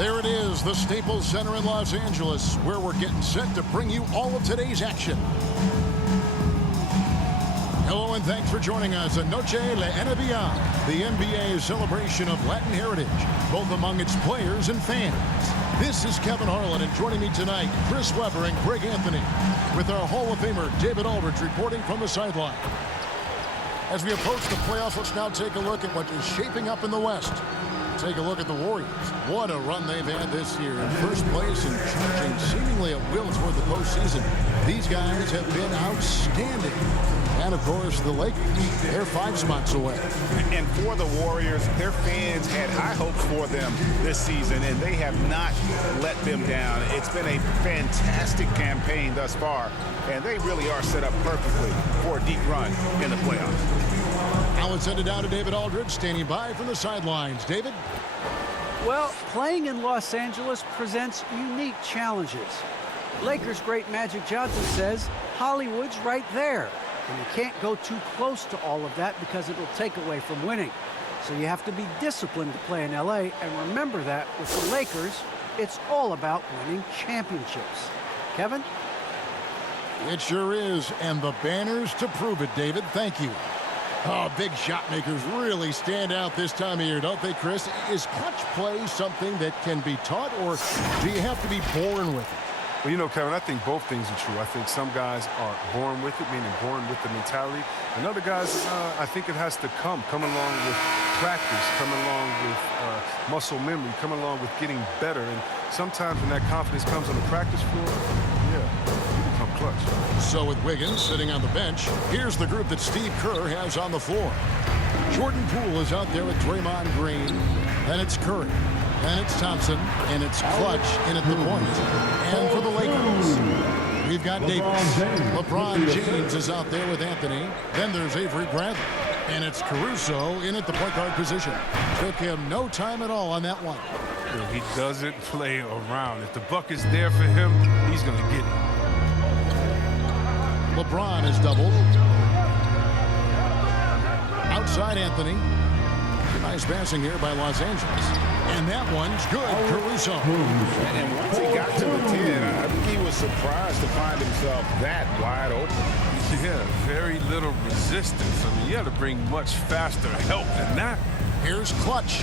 There it is, the Staples Center in Los Angeles, where we're getting set to bring you all of today's action. Hello and thanks for joining us on Noche La NBA, the NBA's celebration of Latin heritage, both among its players and fans. This is Kevin Harlan, and joining me tonight, Chris Webber and Greg Anthony, with our Hall of Famer David Aldridge reporting from the sideline. As we approach the playoffs, let's now take a look at what is shaping up in the West. Take a look at the Warriors. What a run they've had this year. In first place and charging seemingly at will toward the postseason. These guys have been outstanding. And, of course, the Lakers, they're 5 spots away. And for the Warriors, their fans had high hopes for them this season, and they have not let them down. It's been a fantastic campaign thus far, and they really are set up perfectly for a deep run in the playoffs. Now let's send it down to David Aldridge, standing by from the sidelines. David? Well, playing in Los Angeles presents unique challenges. Lakers great Magic Johnson says Hollywood's right there. And you can't go too close to all of that because it'll take away from winning. So you have to be disciplined to play in LA, and remember that with the Lakers, it's all about winning championships. Kevin? It sure is, and the banners to prove it, David. Thank you. Oh, big shot makers really stand out this time of year, don't they, Chris? Is clutch play something that can be taught, or do you have to be born with it? Well, you know, Kevin, I think both things are true. I think some guys are born with it, meaning born with the mentality. And other guys, I think it has to come along with practice, come along with muscle memory, come along with getting better. And sometimes when that confidence comes on the practice floor, yeah, you become clutch. So with Wiggins sitting on the bench, here's the group that Steve Kerr has on the floor. Jordan Poole is out there with Draymond Green. Then it's Curry. Then it's Thompson, and it's Clutch in at the point. And for the Lakers, we've got Davis. LeBron James is out there with Anthony. Then there's Avery Bradley. And it's Caruso in at the point guard position. Took him no time at all on that one. He doesn't play around. If the buck is there for him, he's going to get it. LeBron is doubled. Outside Anthony. Nice passing here by Los Angeles. And that one's good. Caruso. And once he got to the 10, I think he was surprised to find himself that wide open. Yeah, very little resistance. I mean, you had to bring much faster help than that. Here's Clutch.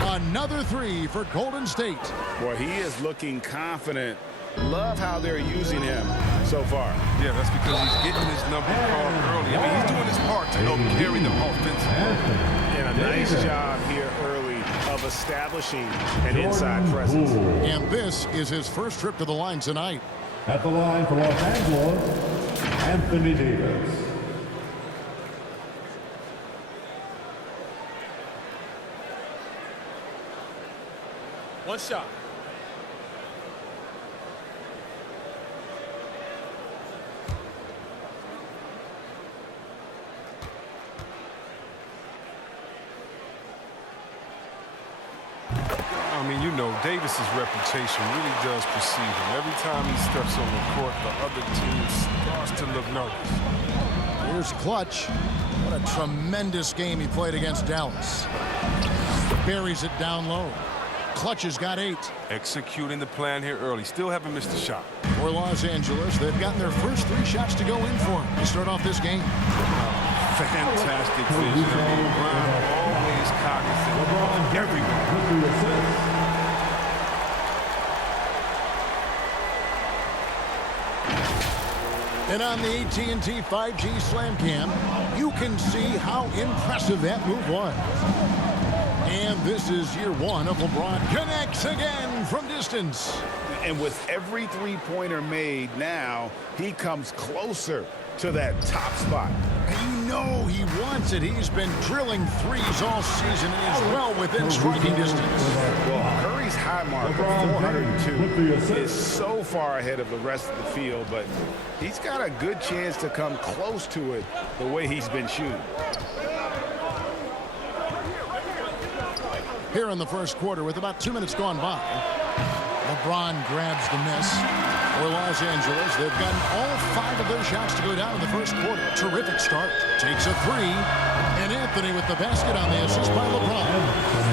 Another 3 for Golden State. Boy, he is looking confident. Love how they're using him so far. Yeah, that's because he's getting his number called early. I mean, he's doing his part to help carry them offensively. And a nice job here early of establishing an inside presence. And this is his first trip to the line tonight. At the line for Los Angeles, Anthony Davis. One shot. I mean, you know, Davis's reputation really does precede him. Every time he steps on the court, the other team starts to look nervous. Here's Clutch. What a tremendous game he played against Dallas. Buries it down low. Clutch has got 8. Executing the plan here early. Still haven't missed a shot. For Los Angeles, they've gotten their first 3 shots to go in for him to start off this game. Fantastic vision. LeBron always cognizant of everyone. And on the AT&T 5G Slam Cam, you can see how impressive that move was. And this is year 1 of LeBron connects again from distance. And with every three-pointer made now, he comes closer to that top spot. And you know he wants it. He's been drilling threes all season and is well within striking distance. Well, Curry's high mark of 402 is so far ahead of the rest of the field, but he's got a good chance to come close to it the way he's been shooting. Here in the first quarter with about 2 minutes gone by, LeBron grabs the miss. For Los Angeles, they've gotten all 5 of their shots to go down in the first quarter. Terrific start. Takes a 3. And Anthony with the basket on the assist by LeBron.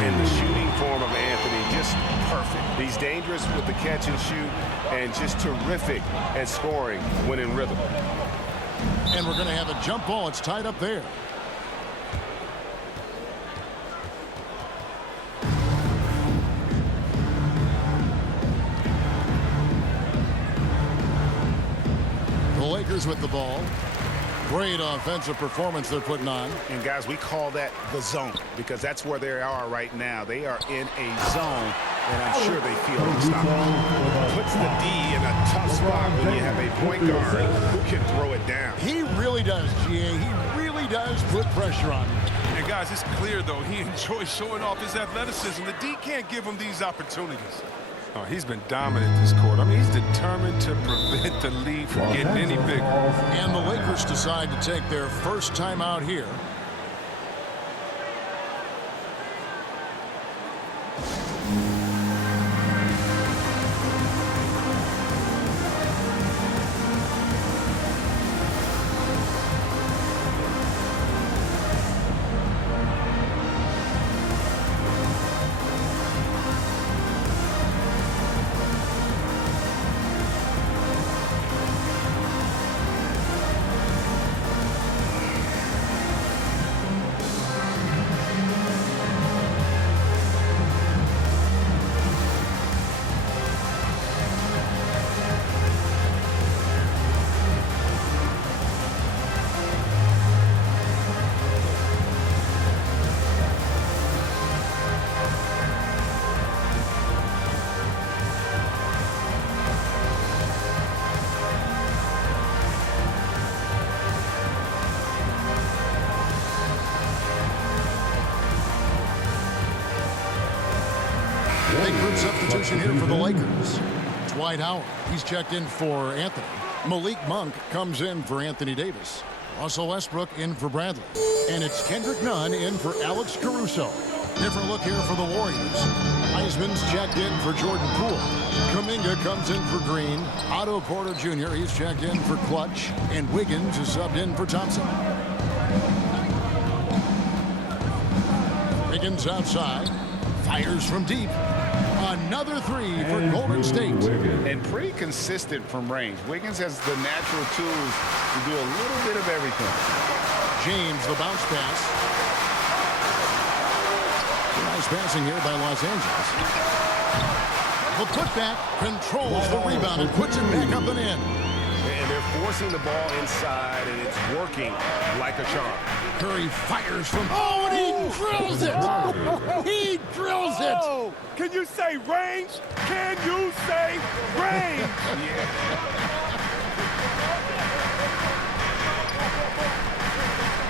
And the shooting form of Anthony just perfect. The He's dangerous with the catch and shoot and just terrific at scoring when in rhythm. And we're going to have a jump ball. It's tied up there. The Lakers with the ball. Great offensive performance they're putting on. And guys, we call that the zone because that's where they are right now. They are in a zone, and I'm sure they feel unstoppable. Puts the D in a tough spot when you have a point guard who can throw it down. He really does, GA. He really does put pressure on him. And guys, it's clear, though, he enjoys showing off his athleticism. The D can't give him these opportunities. Oh, he's been dominant this quarter. I mean, he's determined to prevent the lead from getting any bigger. And the Lakers decide to take their first time out here. Big group substitution here for the Lakers. Dwight Howard, he's checked in for Anthony. Malik Monk comes in for Anthony Davis. Russell Westbrook in for Bradley. And it's Kendrick Nunn in for Alex Caruso. Different look here for the Warriors. Heisman's checked in for Jordan Poole. Kuminga comes in for Green. Otto Porter Jr., he's checked in for Clutch. And Wiggins is subbed in for Thompson. Wiggins outside. Fires from deep. Another three for Golden State. And pretty consistent from range. Wiggins has the natural tools to do a little bit of everything. James, the bounce pass. Nice passing here by Los Angeles. The putback controls the rebound and puts it back up and in. And they're forcing the ball inside, and it's working like a charm. Curry fires from... Oh, and he drills it! He drills it! Oh, can you say range? Can you say range?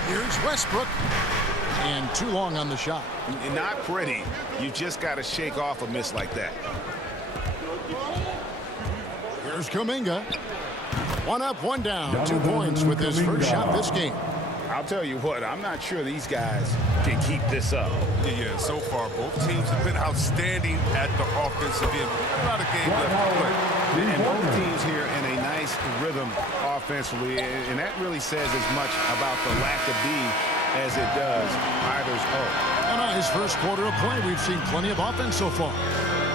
Here's Westbrook. And too long on the shot. Not pretty. You just got to shake off a miss like that. Here's Kuminga. One up, one down. 2 points with his first shot this game. I'll tell you what, I'm not sure these guys can keep this up. Yeah, so far, both teams have been outstanding at the offensive end. A lot of game left to play. And both teams here in a nice rhythm offensively, and that really says as much about the lack of D as it does either's O. And on his first quarter of play, we've seen plenty of offense so far.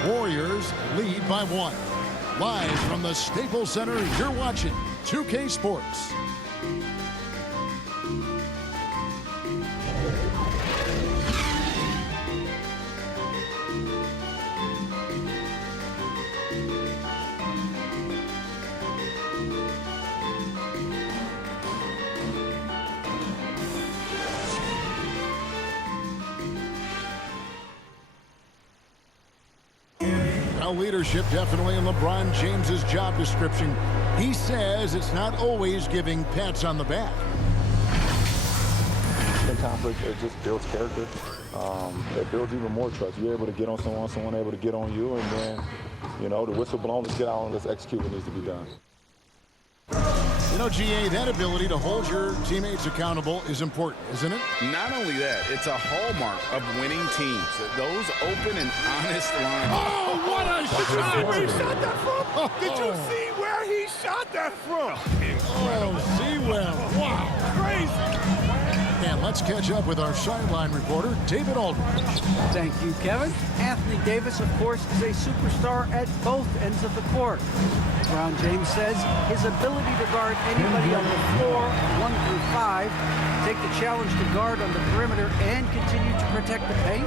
Warriors lead by 1. Live from the Staples Center, you're watching 2K Sports. Leadership definitely in LeBron James's job description. He says it's not always giving pats on the back. In conflict, it just builds character. It builds even more trust. You're able to get on someone able to get on you, and then, you know, the whistle blown, let's get out and let's execute what needs to be done. You know, GA, that ability to hold your teammates accountable is important, isn't it? Not only that, it's a hallmark of winning teams. Those open and honest lines. Oh, what a shot! Where he shot that from? Did you see where he shot that from? Oh, Sewell. Wow. Crazy. And let's catch up with our sideline reporter, David Aldridge. Thank you, Kevin. Anthony Davis, of course, is a superstar at both ends of the court. LeBron James says his ability to guard anybody on the floor, 1 through 5, take the challenge to guard on the perimeter and continue to protect the paint,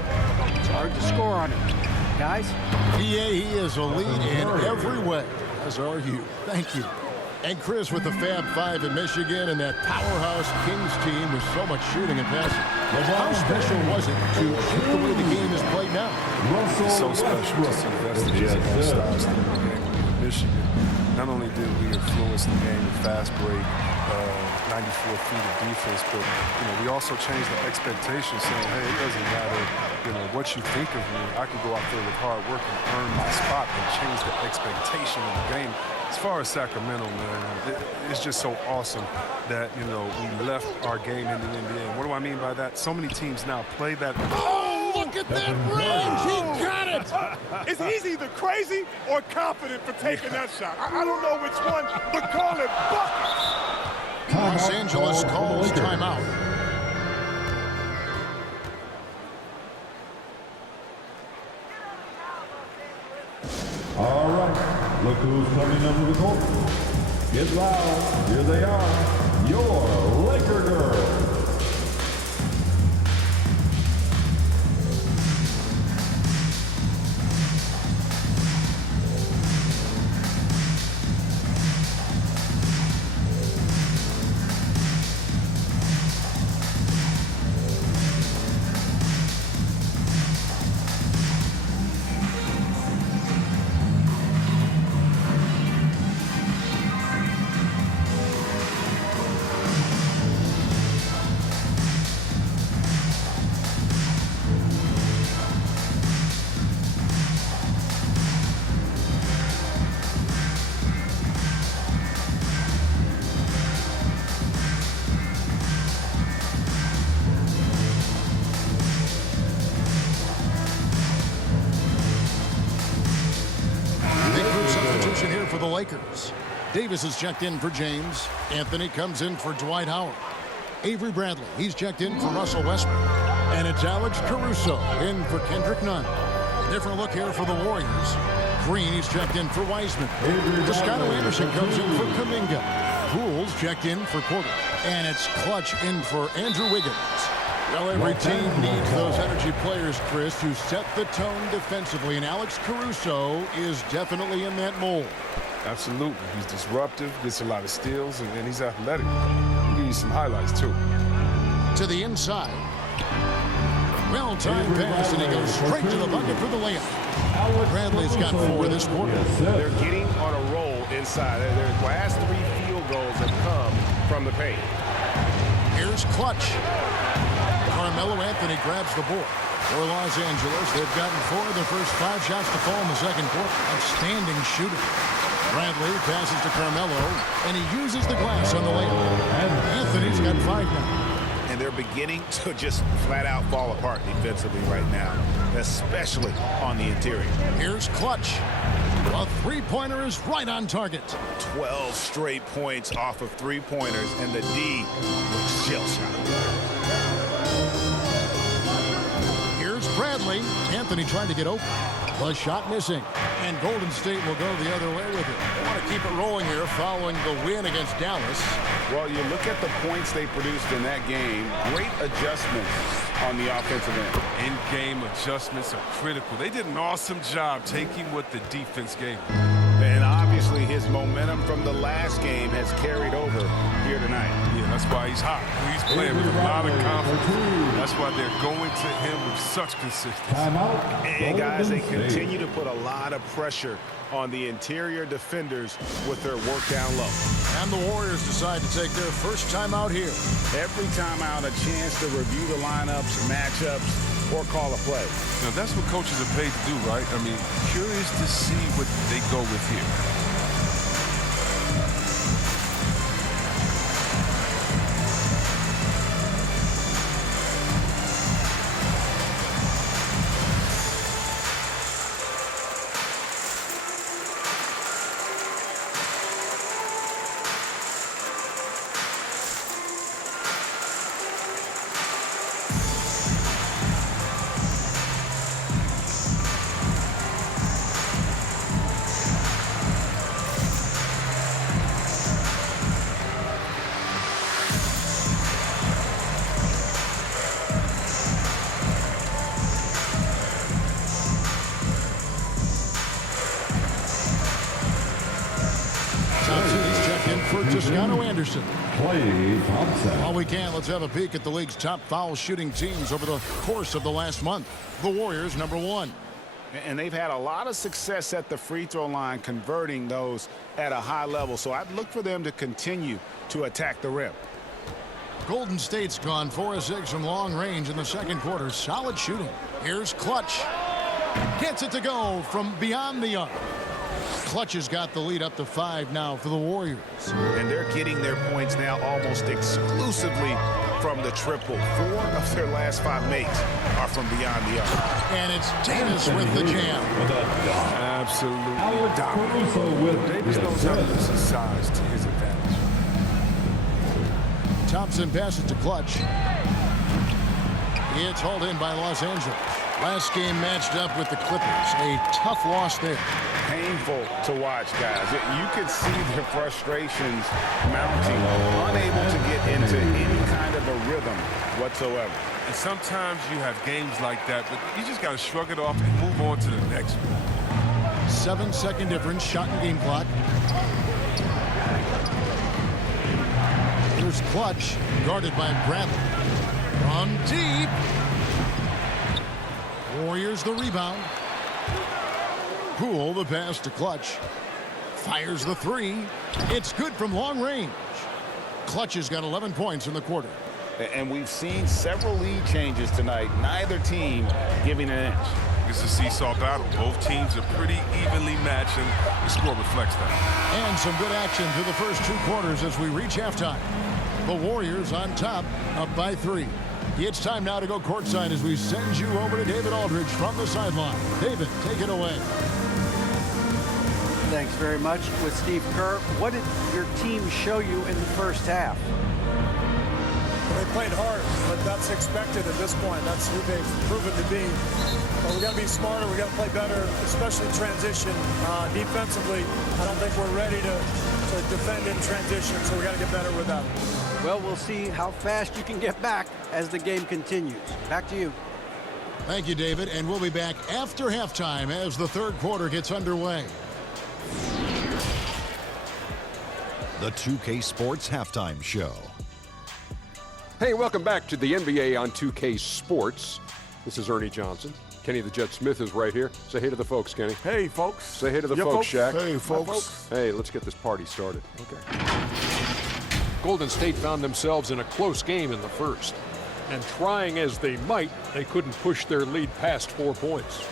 it's hard to score on him. Guys? Yeah, he is a lead in every way, as are you. Thank you. And Chris with the Fab Five in Michigan and that powerhouse Kings team with so much shooting and passing. How special was it to shoot the way the game is played now? It's so special to see vestiges of those styles in the game. Michigan, not only did we influence the game with fast break, 94 feet of defense, but we also changed the expectation, saying, hey, it doesn't matter what you think of me. I can go out there with hard work and earn my spot and change the expectation of the game. As far as Sacramento, man, it's just so awesome that we left our game in the NBA. And what do I mean by that? So many teams now play that. Oh, look at that range! He got it! Is he's either crazy or confident for taking that shot? I don't know which one, but call it buckets. Los Angeles calls timeout. All right, look who's coming up to the court. Get loud. Here they are, your Laker girls. Here for the Lakers. Davis is checked in for James. Anthony comes in for Dwight Howard. Avery Bradley, he's checked in for Russell Westbrook. And it's Alex Caruso in for Kendrick Nunn. Different look here for the Warriors. Green, he's checked in for Wiseman. Toscano Anderson comes in for Kuminga. Poole's checked in for Porter. And it's Clutch in for Andrew Wiggins. Well, every team needs those energy players, Chris, to set the tone defensively, and Alex Caruso is definitely in that mold. Absolutely. He's disruptive, gets a lot of steals, and he's athletic. I'll give you some highlights, too. To the inside. Well-timed pass, and he goes straight to the bucket for the layup. Bradley's got 4 this quarter. They're getting on a roll inside. Their last 3 field goals have come from the paint. Here's Clutch. Carmelo Anthony grabs the board. For Los Angeles, they've gotten 4 of their first 5 shots to fall in the second quarter. Outstanding shooting. Bradley passes to Carmelo, and he uses the glass on the layup. Anthony's got 5 now. And they're beginning to just flat out fall apart defensively right now, especially on the interior. Here's Clutch. A three-pointer is right on target. 12 straight points off of three-pointers, and the D looks shell-shocked. Here's Bradley. Anthony trying to get open. The shot missing. And Golden State will go the other way with it. They want to keep it rolling here following the win against Dallas. Well, you look at the points they produced in that game. Great adjustments on the offensive end. In-game adjustments are critical. They did an awesome job taking what the defense gave them. And obviously his momentum from the last game has carried over here tonight. Yeah, that's why he's hot. He's playing with a lot of confidence. That's why they're going to him with such consistency. And guys, they continue to put a lot of pressure on the interior defenders with their work down low. And the Warriors decide to take their first time out here. Every time out, a chance to review the lineups, matchups, or call a play. Now, that's what coaches are paid to do, right? I mean, curious to see what they go with here. Toscano Anderson. Klay Thompson. While we can, let's have a peek at the league's top foul shooting teams over the course of the last month. The Warriors, #1. And they've had a lot of success at the free throw line, converting those at a high level. So I'd look for them to continue to attack the rim. Golden State's gone 4 of 6 from long range in the second quarter. Solid shooting. Here's Clutch. Gets it to go from beyond the arc. Clutch has got the lead up to 5 now for the Warriors. And they're getting their points now almost exclusively from the triple. 4 of their last 5 makes are from beyond the arc. And it's Davis with the jam. Absolutely Alex dominant. Caruso with Davis the knows how to use assist. his size to his advantage. Thompson passes to Clutch. It's hauled in by Los Angeles. Last game matched up with the Clippers. A tough loss there. Painful to watch, guys. You can see their frustrations mounting, unable to get into any kind of a rhythm whatsoever. And sometimes you have games like that, but you just got to shrug it off and move on to the next one. 7-second difference, shot and game clock. Here's Clutch, guarded by Bradley. From deep. Warriors the rebound. Poole the pass to Clutch. Fires the 3. It's good from long range. Clutch has got 11 points in the quarter. And we've seen several lead changes tonight. Neither team giving an inch. It's a seesaw battle. Both teams are pretty evenly matched, and the score reflects that. And some good action through the first 2 quarters as we reach halftime. The Warriors on top, up by 3. It's time now to go courtside as we send you over to David Aldridge from the sideline. David, take it away. Thanks very much. With Steve Kerr, what did your team show you in the first half? They played hard, but that's expected at this point. That's who they've proven to be. But we got to be smarter. We got to play better, especially transition. Defensively, I don't think we're ready to defend in transition, so we got to get better with that. Well, we'll see how fast you can get back as the game continues. Back to you. Thank you, David, and we'll be back after halftime as the third quarter gets underway. The 2K Sports Halftime Show. Hey, welcome back to the NBA on 2K Sports. This is Ernie Johnson. Kenny the Jet Smith is right here. Say hey to the folks, Kenny. Hey, folks. Say hey to the Yeah, folks, Shaq. Hey, folks. Hey, let's get this party started. Okay. Golden State found themselves in a close game in the first. And trying as they might, they couldn't push their lead past 4 points.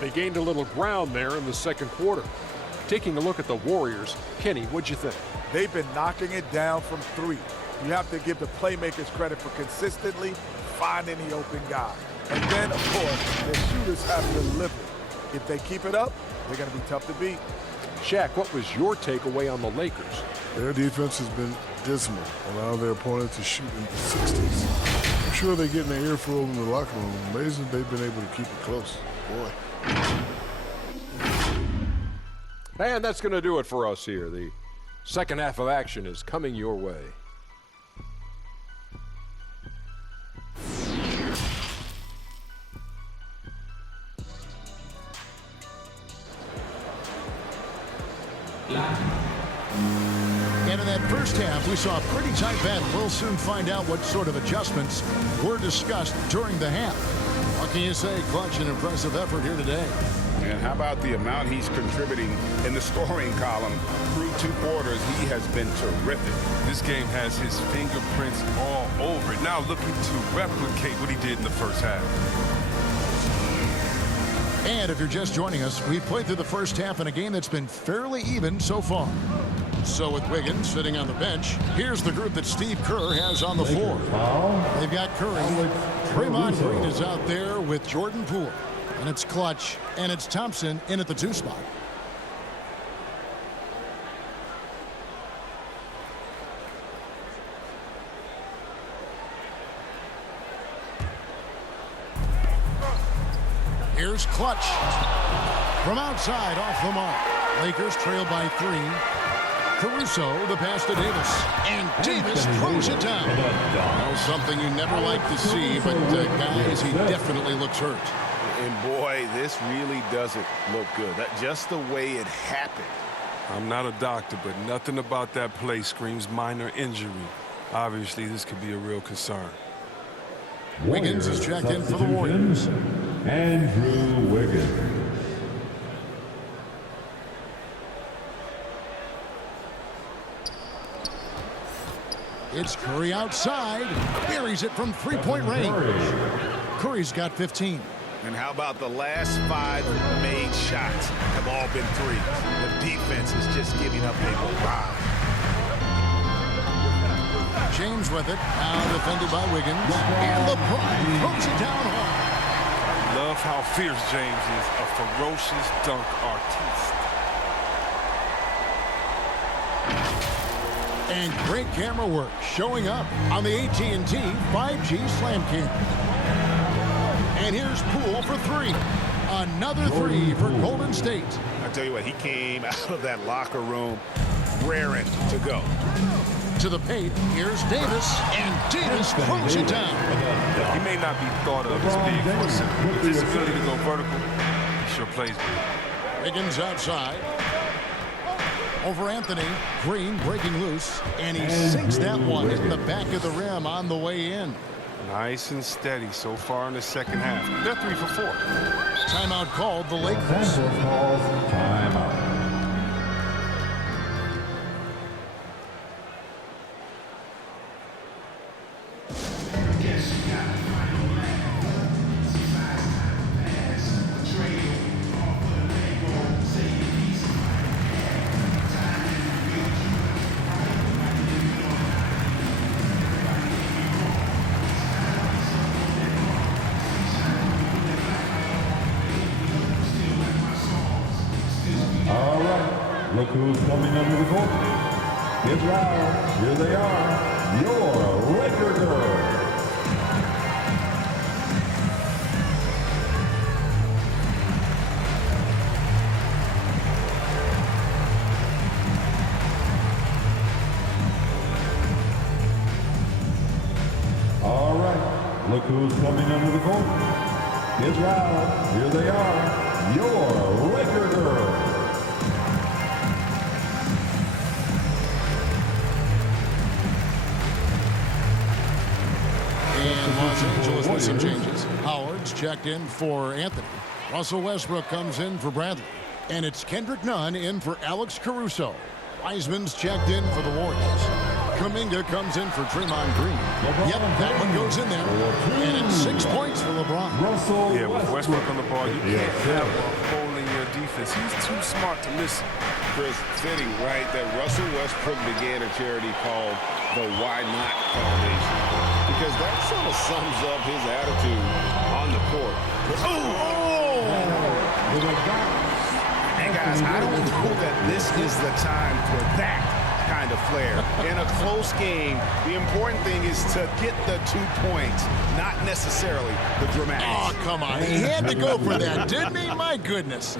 They gained a little ground there in the second quarter. Taking a look at the Warriors, Kenny, what'd you think? They've been knocking it down from 3. You have to give the playmakers credit for consistently finding the open guy. And then, of course, the shooters have delivered. If they keep it up, they're going to be tough to beat. Shaq, what was your takeaway on the Lakers? Their defense has been dismal, allow their opponents to shoot in the 60s. I'm sure they're getting their earful in the locker room. Amazing they've been able to keep it close. Boy. And that's going to do it for us here. The second half of action is coming your way. And in that first half, we saw a pretty tight battle. We'll soon find out what sort of adjustments were discussed during the half. What can you say? Clutch, an impressive effort here today. And how about the amount he's contributing in the scoring column through 2 quarters? He has been terrific. This game has his fingerprints all over it. Now looking to replicate what he did in the first half. And if you're just joining us, we've played through the first half in a game that's been fairly even so far. So with Wiggins sitting on the bench, here's the group that Steve Kerr has on the floor. They've got Curry. Draymond Green is out there with Jordan Poole. And it's Clutch, and it's Thompson in at the 2 spot. Here's Clutch. From outside, off the mark. Lakers trail by 3. Caruso, the pass to Davis. And Davis throws it down. Well, something you never like to see, but guys, he definitely looks hurt. And boy, this really doesn't look good. Just the way it happened. I'm not a doctor, but nothing about that play screams minor injury. Obviously, this could be a real concern. Wiggins is checked in for the Warriors. Andrew Wiggins. It's Curry outside. Buries it from three-point range. Curry's got 15. And how about the last 5 made shots have all been threes? The defense is just giving up a barrage. James with it. Now defended by Wiggins. And LeBron throws it down hard. Love how fierce James is, a ferocious dunk artiste. And great camera work showing up on the AT&T 5G Slam Cam. And here's Poole for 3. Another 3 for Golden State. I tell you what, he came out of that locker room raring to go. To the paint, here's Davis, and Davis throws it down. He may not be thought of as big for a center. With his ability to go vertical, he sure plays big. Wiggins outside. Over Anthony. Green breaking loose, and he sinks that one in the back of the rim on the way in. Nice and steady so far in the second half. They're 3 for 4. Timeout called the Lakers. Timeout. Look who's coming under the court. Get loud. Here they are. Your Laker girls. All right. Look who's coming under the court. Get loud. Here they are. Your Laker girls. And Los Angeles with some changes. Howard's checked in for Anthony. Russell Westbrook comes in for Bradley. And it's Kendrick Nunn in for Alex Caruso. Wiseman's checked in for the Warriors. Kuminga comes in for Draymond Green. Yep, that one goes in there. And it's 6 points for LeBron. Yeah, with Westbrook on the ball, you can't have a hole in your defense. He's too smart to miss it. Chris, fitting, right, that Russell Westbrook began a charity called the Why Not Foundation. Because that sort of sums up his attitude on the court. And guys, I don't know that this is the time for that kind of flair. In a close game, the important thing is to get the 2 points, not necessarily the dramatics. Oh, come on. He had to go for that, didn't he? My goodness.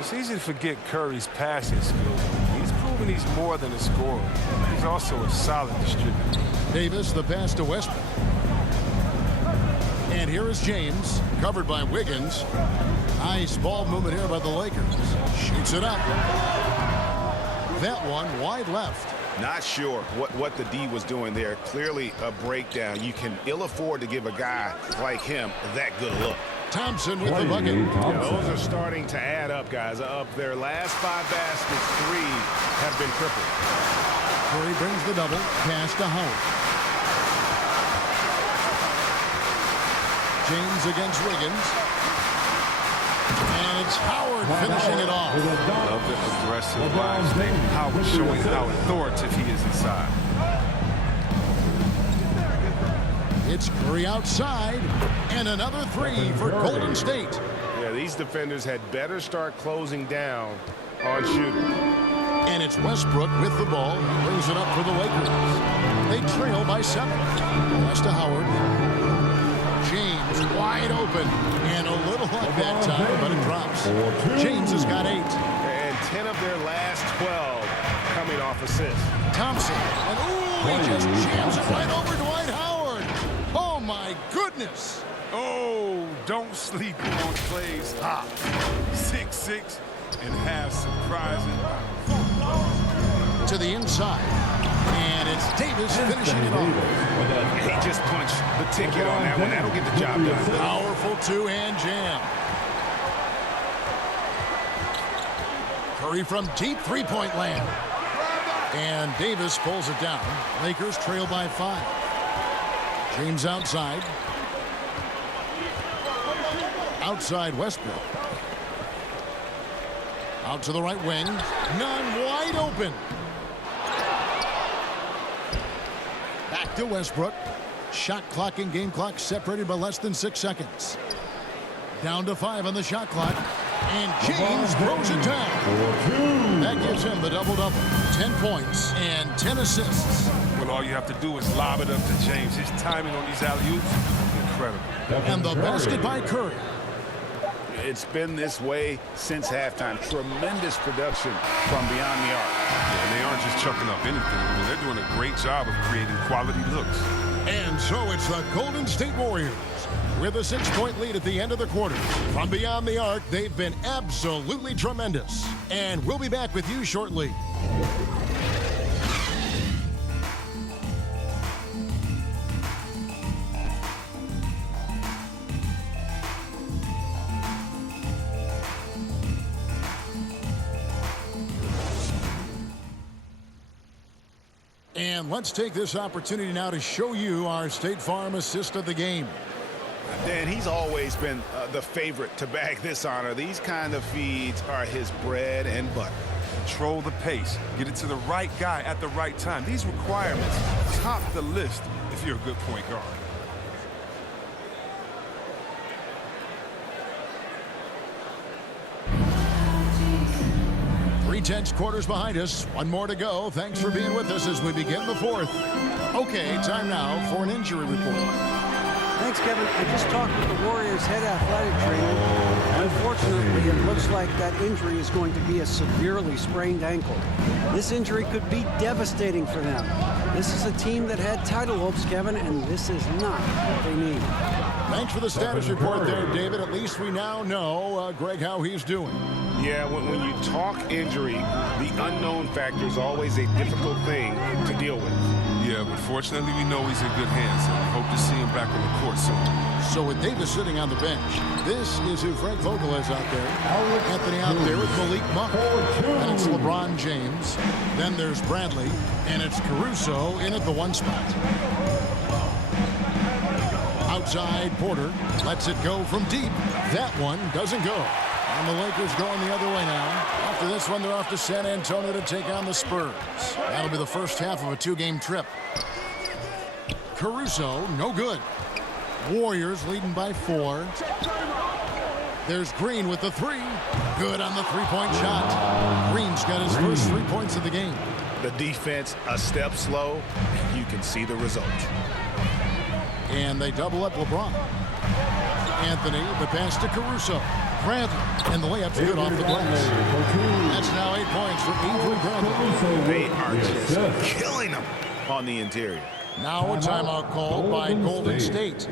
It's easy to forget Curry's passing skills. He's proven he's more than a scorer. He's also a solid distributor. Davis, the pass to Westbrook. And here is James, covered by Wiggins. Nice ball movement here by the Lakers. Shoots it up. That one wide left. Not sure what the D was doing there. Clearly a breakdown. You can ill afford to give a guy like him that good look. Thompson with the bucket. Yeah, those are starting to add up, guys. Up their last 5 baskets, 3 have been crippled. Curry brings the double. Pass to Howard. James against Wiggins. And it's Howard finishing it off. Love the aggressive line statement. Howard showing how authoritative he is inside. It's Curry outside. And another 3 for Golden State. Yeah, these defenders had better start closing down on shooting. And it's Westbrook with the ball. He brings it up for the Lakers. They trail by 7. Pass to Howard. James wide open. And a little luck that time, but it drops. James has got 8. And 10 of their last 12 coming off assists. Thompson. And ooh, he just jams it right over Dwight Howard. Oh, my goodness. Oh, don't sleep on Clay's hop. 6'6", and have surprising. To the inside. And it's Davis finishing it off. He just punched the ticket on that one. That'll get the job done. Powerful two-hand jam. Curry from deep three-point land. And Davis pulls it down. Lakers trail by 5. James outside. Outside Westbrook. Out to the right wing. None wide open. Back to Westbrook. Shot clock and game clock separated by less than 6 seconds. Down to 5 on the shot clock. And James throws it down. That gives him the double-double. 10 points and 10 assists. Well, all you have to do is lob it up to James. His timing on these alley-oops, incredible. And the basket by Curry. It's been this way since halftime. Tremendous production from beyond the arc. Yeah, and they aren't just chucking up anything. I mean, they're doing a great job of creating quality looks. And so it's the Golden State Warriors with a 6-point lead at the end of the quarter. From beyond the arc, they've been absolutely tremendous. And we'll be back with you shortly. And let's take this opportunity now to show you our State Farm assist of the game. Dan, he's always been the favorite to bag this honor. These kind of feeds are his bread and butter. Control the pace. Get it to the right guy at the right time. These requirements top the list if you're a good point guard. 3 quarters behind us. One more to go. Thanks for being with us as we begin the 4th. Okay, time now for an injury report. Thanks, Kevin. I just talked with the Warriors' head athletic trainer. Unfortunately, it looks like that injury is going to be a severely sprained ankle. This injury could be devastating for them. This is a team that had title hopes, Kevin, and this is not what they need. Thanks for the status report there, David. At least we now know, Greg, how he's doing. Yeah, when you talk injury, the unknown factor is always a difficult thing to deal with. Yeah, but fortunately we know he's in good hands, and we hope to see him back on the court soon. So with Davis sitting on the bench, this is who Frank Vogel has out there. Anthony out there with Malik Monk. And it's LeBron James. Then there's Bradley. And it's Caruso in at the 1 spot. Outside, Porter lets it go from deep. That one doesn't go. And the Lakers going the other way now. After this one, they're off to San Antonio to take on the Spurs. That'll be the first half of a 2-game trip. Caruso, no good. Warriors leading by 4. There's Green with the 3. Good on the 3-point shot. Green's got his first 3 points of the game. The defense a step slow. You can see the result. And they double up LeBron. Anthony, the pass to Caruso. Bradley, and the layup's good off the glass. That's now 8 points for Avery Bradley. They are just killing them on the interior. Now a timeout called by Golden State.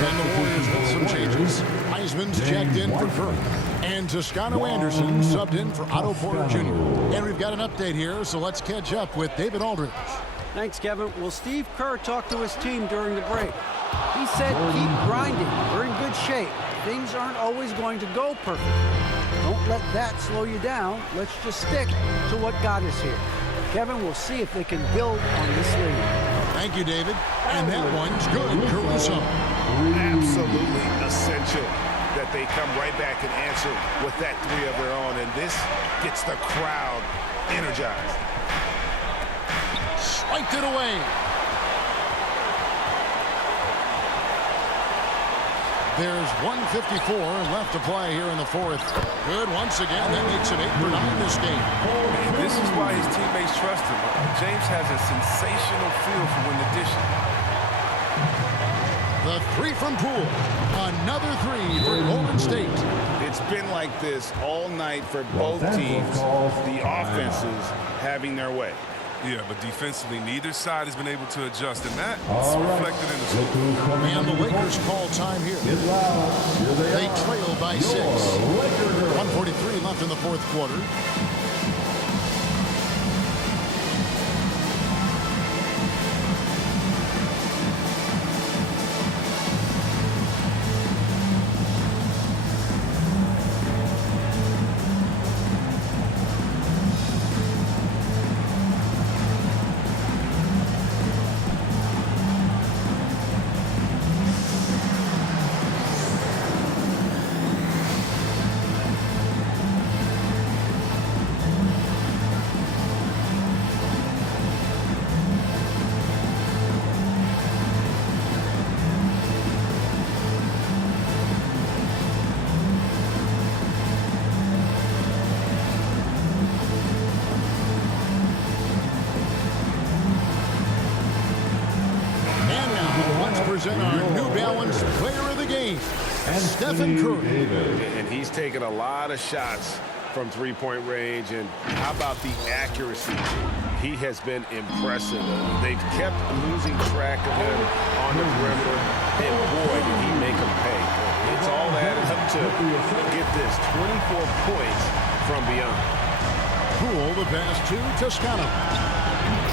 And the Warriors with some changes. Heisman's checked in for Curry. And Toscano Anderson subbed in for Otto Porter Jr. And we've got an update here, so let's catch up with David Aldridge. Thanks, Kevin. Well, Steve Kerr talked to his team during the break. He said, keep grinding. We're in good shape. Things aren't always going to go perfectly. Don't let that slow you down. Let's just stick to what got us here. Kevin, we'll see if they can build on this lead. Thank you, David. And that one's good, Caruso. Absolutely essential that they come right back and answer with that three of their own, and this gets the crowd energized. Swiped it away. There's 1:54 left to play here in the fourth. Good once again. That makes it 8 for 9 this game. And this is why his teammates trust him. James has a sensational feel for when to dish it. The three from Poole. Another three for Golden State. It's been like this all night for both teams. The offenses having their way. Yeah, but defensively, neither side has been able to adjust, and that's reflected in the score. And the Lakers call time here. They trail by 6. 1:43 left in the fourth quarter. Present our New Balance Player of the Game, Stephen Curry. And he's taken a lot of shots from three-point range, and how about the accuracy? He has been impressive. They've kept losing track of him on the perimeter, and boy, did he make them pay. It's all added up to, get this, 24 points from beyond. Poole, the pass to Toscano.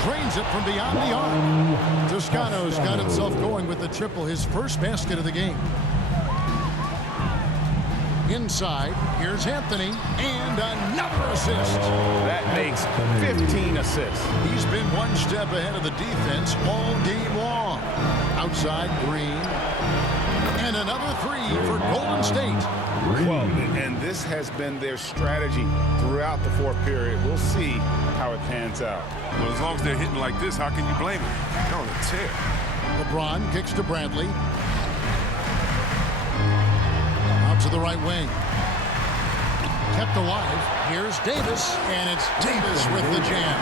Trains it from beyond the arc. Toscano's got himself going with the triple, his first basket of the game. Inside, here's Anthony, and another assist. That makes 15 assists. He's been one step ahead of the defense all game long. Outside, Green. And another three for Golden State. Well, and this has been their strategy throughout the fourth period. We'll see how it pans out. Well, as long as they're hitting like this, how can you blame them? They're on a tear. LeBron kicks to Bradley. Out to the right wing. Kept alive. Here's Davis, and it's Davis with the jam.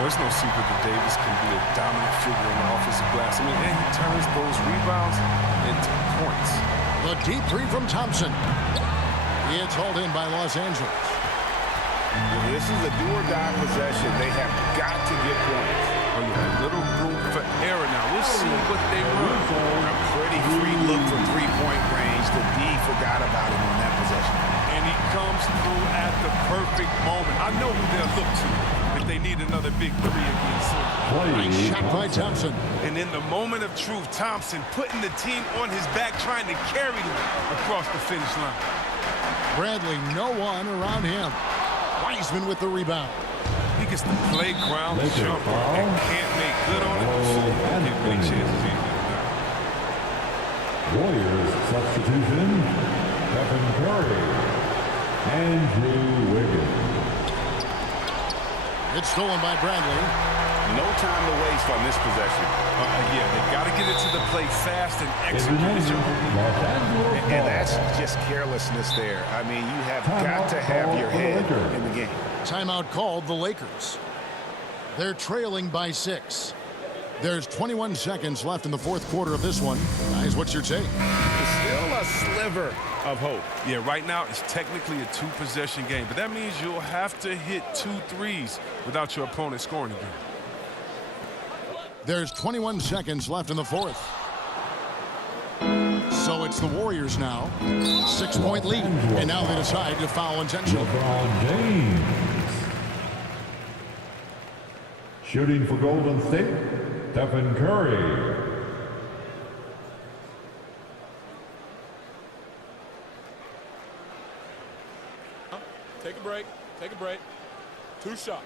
Well, it's no secret that Davis can be a dominant figure in the offensive glass. I mean, and he turns those rebounds into points. The deep three from Thompson. It's hauled in by Los Angeles. Well, this is a do-or-die possession. They have got to get points. Oh, yeah, little room for error now. We'll see what they run. A pretty free look from three-point range. The D forgot about him on that possession. And he comes through at the perfect moment. I know who they'll look to if they need another big three again soon. Nice shot by Thompson. And in the moment of truth, Thompson putting the team on his back, trying to carry them across the finish line. Bradley, no one around him. Wiseman with the rebound. He gets the playground jumper and can't make good on it. Can't get many chances either. Warriors substitution, Stephen Curry, Andrew Wiggins. It's stolen by Bradley. No time to waste on this possession. Yeah, they got to get into the play fast and execute. And that's just carelessness there. I mean, you have got to have your head in the game. Timeout called the Lakers. They're trailing by 6. There's 21 seconds left in the fourth quarter of this one. Guys, what's your take? Still a sliver of hope. Yeah, right now it's technically a two-possession game, but that means you'll have to hit 2 threes without your opponent scoring again. There's 21 seconds left in the fourth. So it's the Warriors now. 6-point lead. And now they decide to foul intentionally. LeBron James. Shooting for Golden State, Stephen Curry. Take a break. Take a break. 2 shots.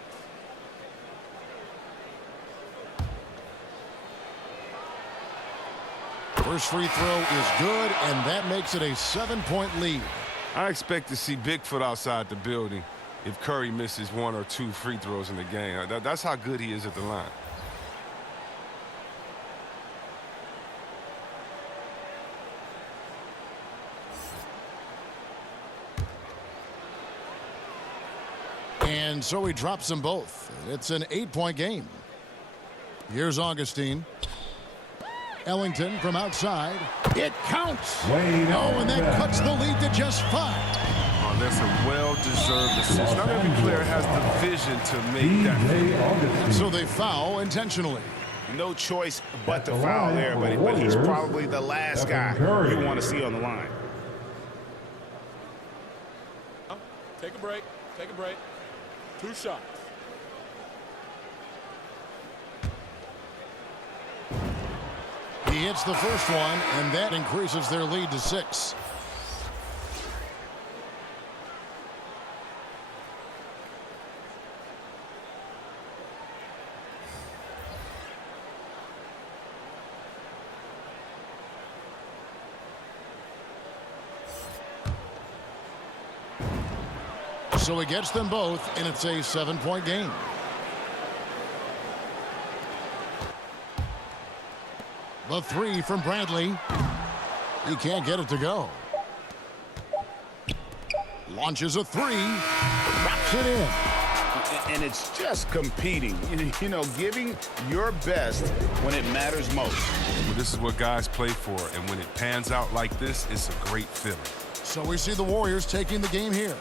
First free throw is good, and that makes it a 7-point lead. I expect to see Bigfoot outside the building if Curry misses 1 or 2 free throws in the game. That's how good he is at the line. And so he drops them both. It's an 8-point game. Here's Augustine. Ellington from outside. It counts. Oh, and that cuts the lead to just 5. Oh, that's a well-deserved assist. Not every player has the vision to make that. And so they foul intentionally. No choice but to foul there, but he's probably the last guy you want to see on the line. Take a break. Take a break. 2 shots. He hits the first one, and that increases their lead to 6. So he gets them both, and it's a 7-point game. The 3 from Bradley. He can't get it to go. Launches a 3. Wraps it in. And it's just competing, you know, giving your best when it matters most. Well, this is what guys play for, and when it pans out like this, it's a great feeling. So we see the Warriors taking the game here.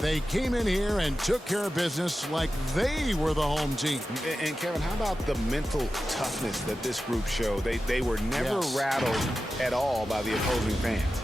They came in here and took care of business like they were the home team. And Kevin, how about the mental toughness that this group showed? They were never rattled at all by the opposing fans.